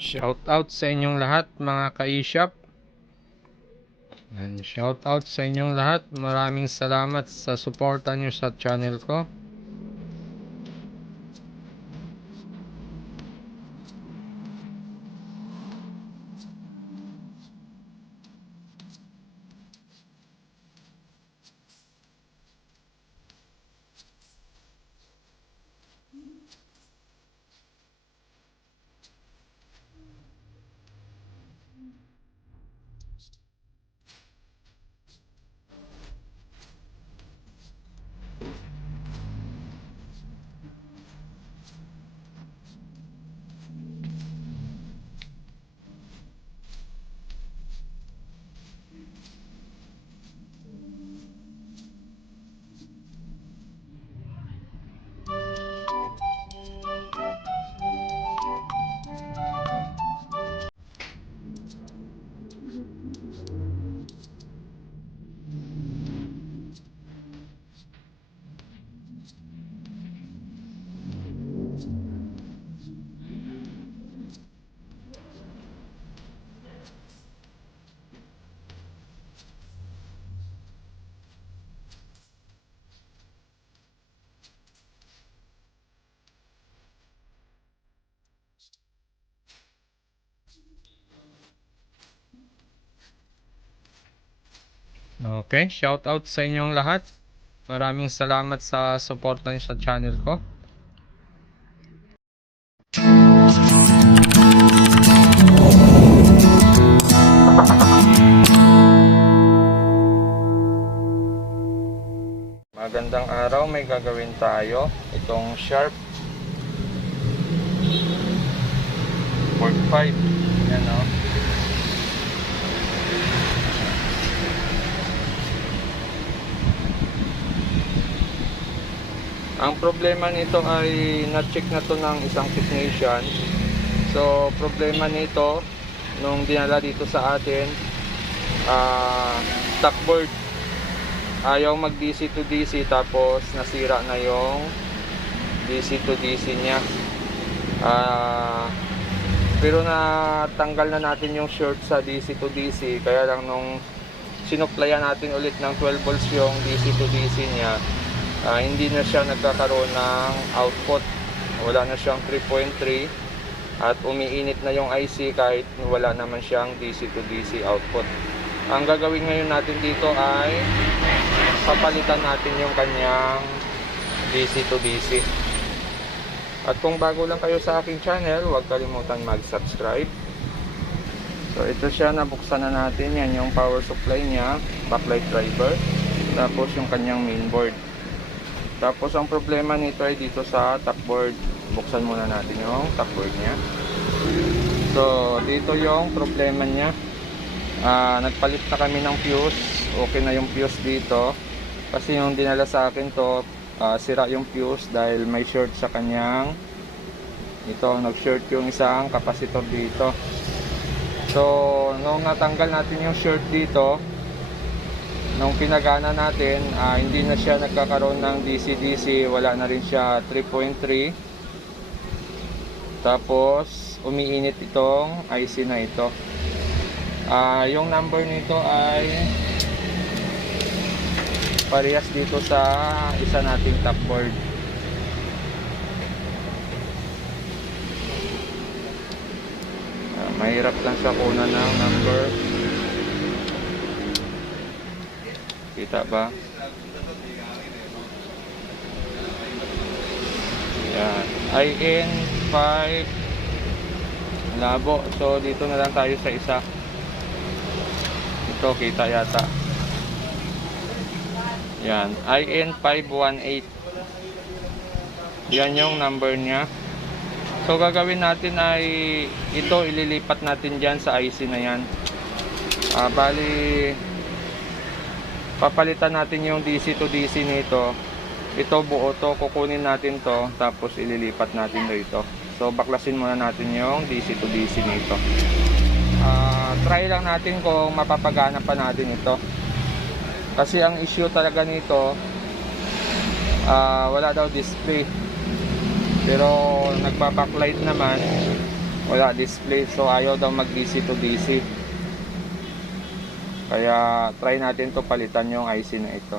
Shout out sa inyong lahat mga ka-e-shop. Shout out sa inyong lahat. Maraming salamat sa suporta nyo sa channel ko. Okay, shout out sa inyong lahat. Maraming salamat sa suporta nyo sa channel ko. Magandang araw, may gagawin tayo. Itong Sharp Fork 5. Yan o. Ang problema nito ay na-check na to ng isang technician. So problema nito nung dinala dito sa atin, stockboard ayaw mag DC to DC, tapos nasira na yung DC to DC nya. Pero natanggal na natin yung short sa DC to DC, kaya lang nung sinuplayan natin ulit ng 12 volts yung DC to DC nya, hindi na siya nagkakaroon ng output. Wala na siyang 3.3 at umiinit na yung IC kahit wala naman siyang DC to DC output. Ang gagawin ngayon natin dito ay papalitan natin yung kanyang DC to DC. At kung bago lang kayo sa aking channel, huwag kalimutan mag-subscribe. So ito siya, nabuksan na natin. Yan yung power supply nya, backlight driver, tapos yung kanyang mainboard. Tapos ang problema nito ay dito sa topboard. Buksan muna natin yung topboard nya. So dito yung problema nya. Nagpalit na kami ng fuse. Okay na yung fuse dito, kasi yung dinala sa akin to, sira yung fuse dahil may short sa kanyang nag-short yung isang capacitor dito. So nung natanggal natin yung short dito, nung pinagana natin, hindi na siya nagkakaroon ng DC-DC, wala na rin siya 3.3. tapos umiinit itong IC na ito. Yung number nito ay parehas dito sa isa nating topboard. Mahirap lang siya kunan ng number. Kita ba? Yan, IN5 labo. So dito na lang tayo sa isa. Ito kita yata. Yan, IN518. Yan yung number nya. So gagawin natin ay ito, ililipat natin dyan sa IC na yan. Bali papalitan natin yung DC to DC nito. Ito buo to, kukunin natin to, tapos ililipat natin dito. So baklasin muna natin yung DC to DC nito. Try lang natin kung mapapagana pa natin ito. Kasi ang issue talaga nito, wala daw display. Pero nagpa-backlight naman. wala display, so ayaw daw mag DC to DC. Kaya try natin to palitan yung IC na ito.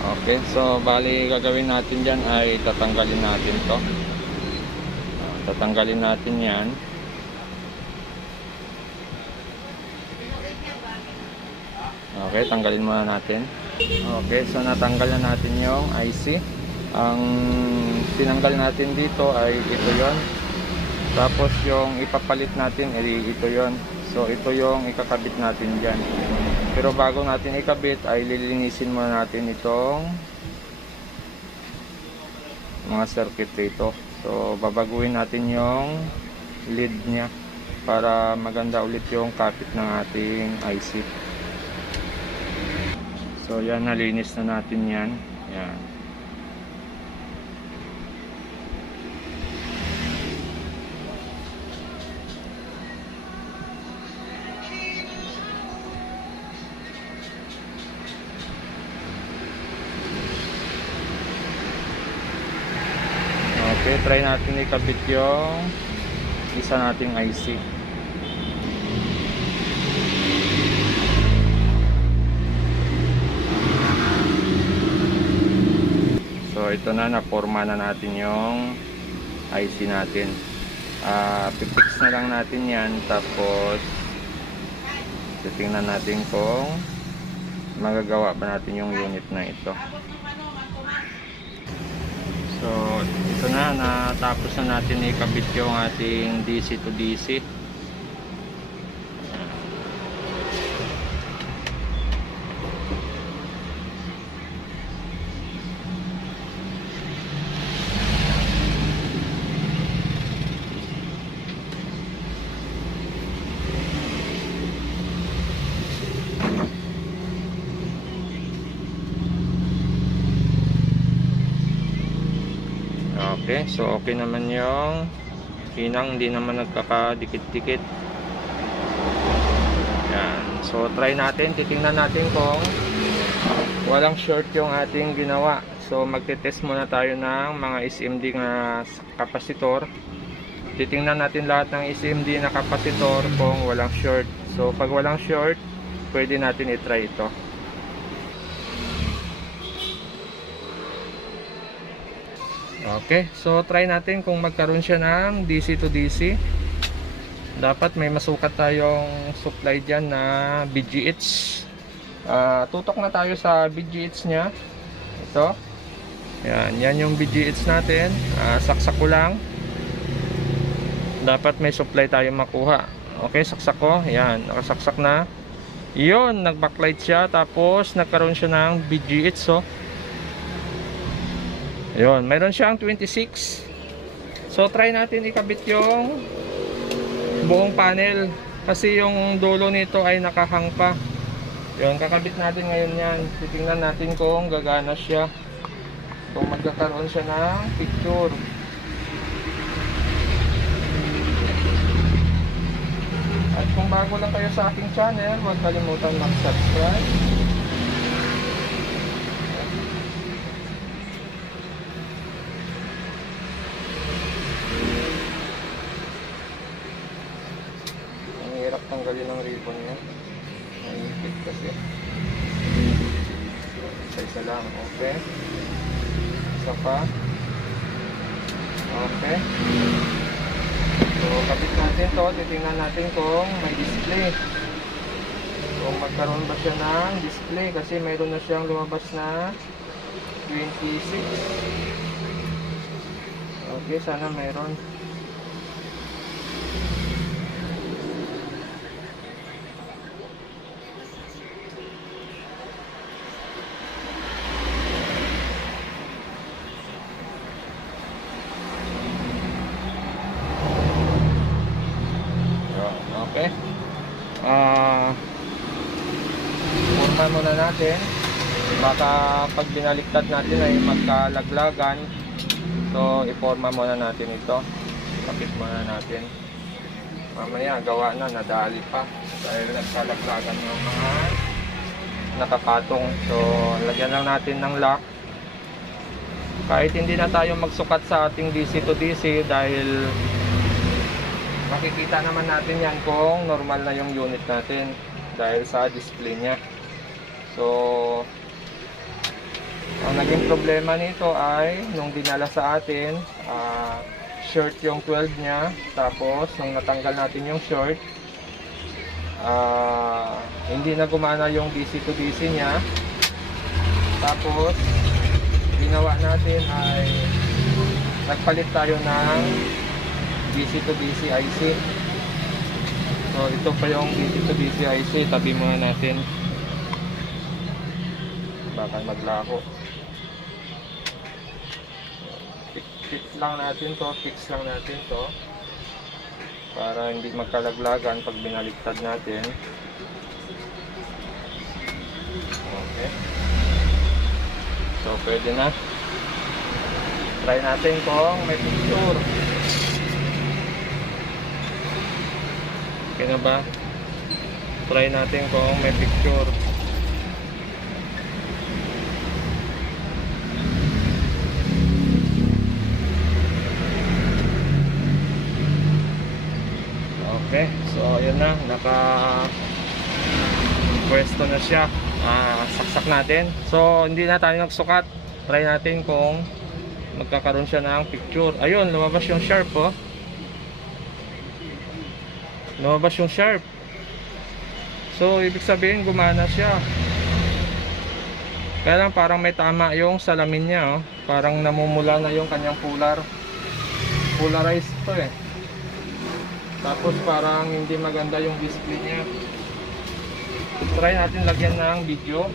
Okay, so bali gagawin natin dyan ay tatanggalin natin to. Tatanggalin natin yan. Okay, tanggalin muna natin. Okay, so natanggal na natin yung IC. Ang tinanggal natin dito ay ito yon. Tapos yung ipapalit natin ay ito yon. So ito yung ikakabit natin dyan. Pero bago natin ikabit ay lilinisin muna natin itong mga circuit dito. So babaguhin natin yung lid nya para maganda ulit yung kapit ng ating IC. So yan, nalinis na natin yan. Yan. Okay, try natin ikabit yung isa nating IC. So ito na, naporma na natin yung IC natin. Pipix na lang natin yan, tapos titingnan natin kung magagawa ba natin yung unit na ito. So ito na, natapos na natin ikabit yung ating DC to DC. Okay, so okay naman yung hinang, hindi naman nagkakadikit-dikit. Yan. So try natin, titingnan natin kung walang short yung ating ginawa. So magte-test muna tayo ng mga SMD na kapasitor. Titingnan natin lahat ng SMD na kapasitor kung walang short. So pag walang short, pwede natin i-try ito. Okay, so try natin kung magkaroon siya ng DC to DC. Dapat may masukat tayong supply dyan na BGH. Tutok na tayo sa BGH nya. Ito. Yan yung BGH natin. Saksak ko lang. Dapat may supply tayo makuha. Okay, saksak ko. Yan, nakasaksak na. Yun, nag-backlight siya. Tapos nagkaroon siya ng BGH. So yun, mayroon siyang 26. So try natin ikabit yung buong panel kasi yung dulo nito ay nakahang pa. Yun, kakabit natin ngayon yan. Titingnan natin kung gagana siya, kung magkakaroon siya ng picture. At kung bago lang kayo sa aking channel, huwag kalimutan mag-subscribe. Tanggalin ang ribbon niya. Naipit kasi. Isa lang. Okay. Isa pa. Okay. So, kabit natin to. Titingnan natin kung may display. Kung magkaroon ba siya ng display. Kasi mayroon na siyang lumabas na 26. Okay, sana mayroon. Okay. Forma muna natin. Baka pag binaliktad natin ay magkalaglagan. So, iporma muna natin ito. Kapit muna natin. Mamaya, gawa na, nadali pa. Dahil nagkalaglagan yung mga nakapatong. So, lagyan lang natin ng lock. Kahit hindi na tayo magsukat sa ating DC to DC dahil makikita naman natin yan kung normal na yung unit natin dahil sa display niya. So ang naging problema nito ay nung dinala sa atin, short yung 12 niya, tapos nung natanggal natin yung short, hindi na gumana yung DC to DC niya. Tapos ginawa natin ay nagpalit tayo ng DC to DC IC. So ito pa yung DC to DC IC, tabi muna natin, baka maglako. Fix lang natin to para hindi magkalaglagan pag binaliktad natin. Okay, so pwede na. Try natin kung may picture. Okay na ba? Try natin kung may picture. Okay, so ayun na, pwesto na siya. Saksak natin. So hindi na tayo nagsukat. Try natin kung magkakaroon siya ng picture. Ayun, lumabas yung sharp, oh. Lumabas yung sharp. So ibig sabihin gumana siya. Kaya lang parang may tama yung salamin niya, oh. Parang namumula na yung kanyang polarized to, eh. Tapos parang hindi maganda yung display niya. Try natin lagyan ng video.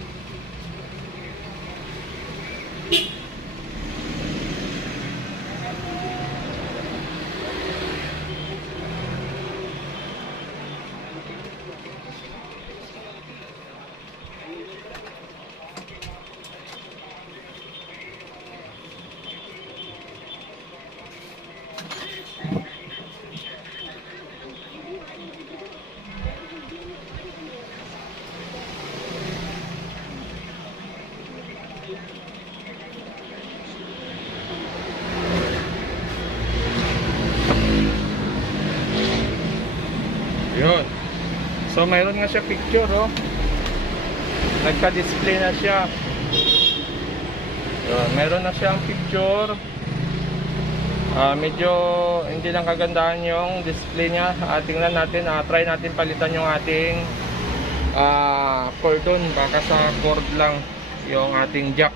Yun. So mayroon nga siya picture, oh. Nagka-display na siya. Yun, mayroon na siyang picture. Medyo hindi lang kagandahan yung display niya. Tingnan natin, try natin palitan yung ating cordon. Baka sa cord lang yung ating jack.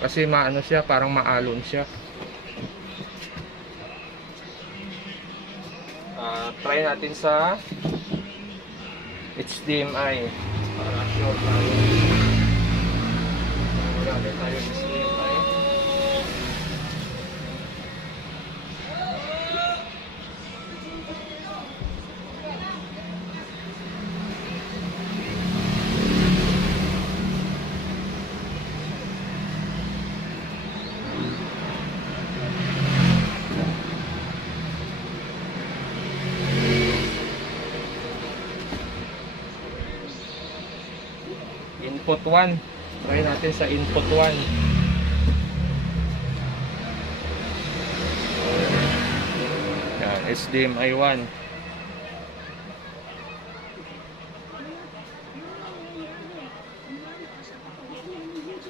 Kasi maano siya, parang maalon siya. Try natin sa HDMI para sure tayo. Wala tayo HDMI. Input 1. Try natin sa input 1. Yan, HDMI 1.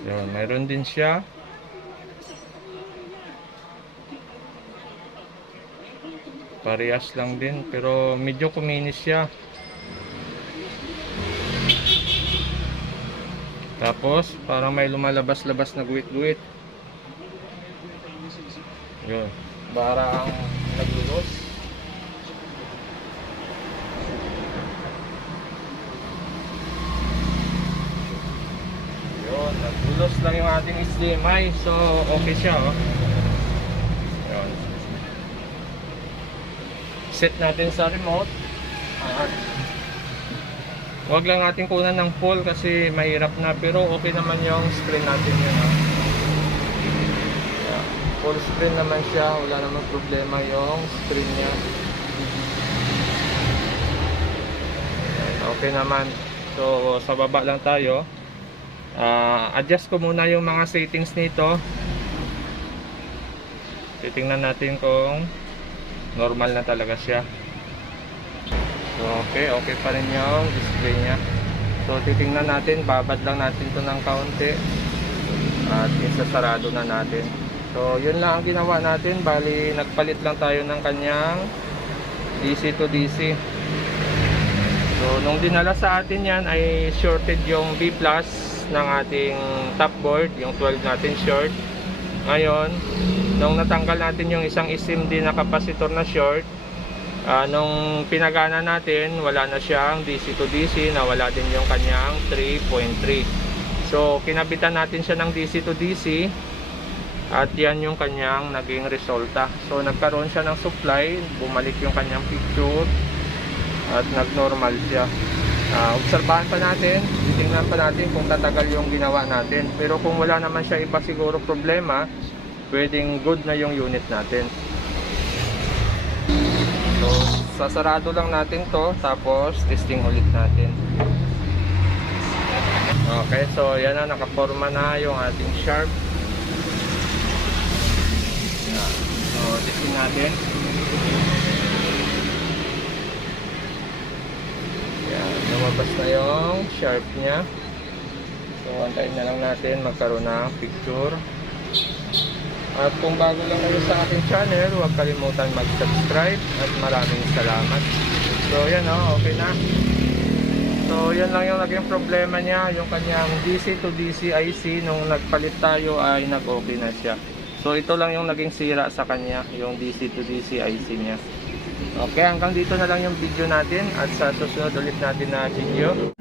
Yan, mayroon din siya. Parehas lang din, pero medyo kuminis siya. Tapos parang may lumalabas-labas na guwit-guwit. Yun, parang naglulos. Yun, naglulos lang yung ating HDMI. So okay siya, oh. Yun. Set natin sa remote. Huwag lang natin kunan ng full kasi mahirap na, pero okay naman yung screen natin yun, ha? Yeah. Full screen naman siya, wala namang problema yung screen niya. Okay naman. So sa baba lang tayo. Adjust ko muna yung mga settings nito. Titingnan natin kung normal na talaga siya. Okay, okay pa rin yung display niya. So titingnan natin, babad lang natin to ng kaunti at isasarado na natin. So yun lang ang ginawa natin, bali nagpalit lang tayo ng kanyang DC to DC. So nung dinala sa atin yan ay shorted yung B+ ng ating top board, yung 12 natin short. Ngayon, nung natanggal natin yung isang SMD na capacitor na short, nung pinagana natin, wala na siyang DC to DC, nawala din yung kanyang 3.3. So kinabitan natin siya ng DC to DC at yan yung kanyang naging resulta. So nagkaroon siya ng supply, bumalik yung kanyang picture at nag-normal siya. Obserbahan pa natin, titingnan pa natin kung tatagal yung ginawa natin. Pero kung wala naman siya iba siguro problema, pwedeng good na yung unit natin. So sasarado lang natin to, tapos testing ulit natin. Okay, so yan na, nakaporma na yung ating sharp. So testing natin. Lumabas na yung sharp niya. So antayin na lang natin magkaroon ng picture. At kung bago lang kayo sa ating channel, huwag kalimutan mag-subscribe at maraming salamat. So yan okay na. So yan lang yung naging problema niya, yung kanyang DC to DC IC. Nung nagpalit tayo ay nag-okay na siya. So ito lang yung naging sira sa kanya, yung DC to DC IC niya. Okay, hanggang dito na lang yung video natin at sa susunod ulit natin na video.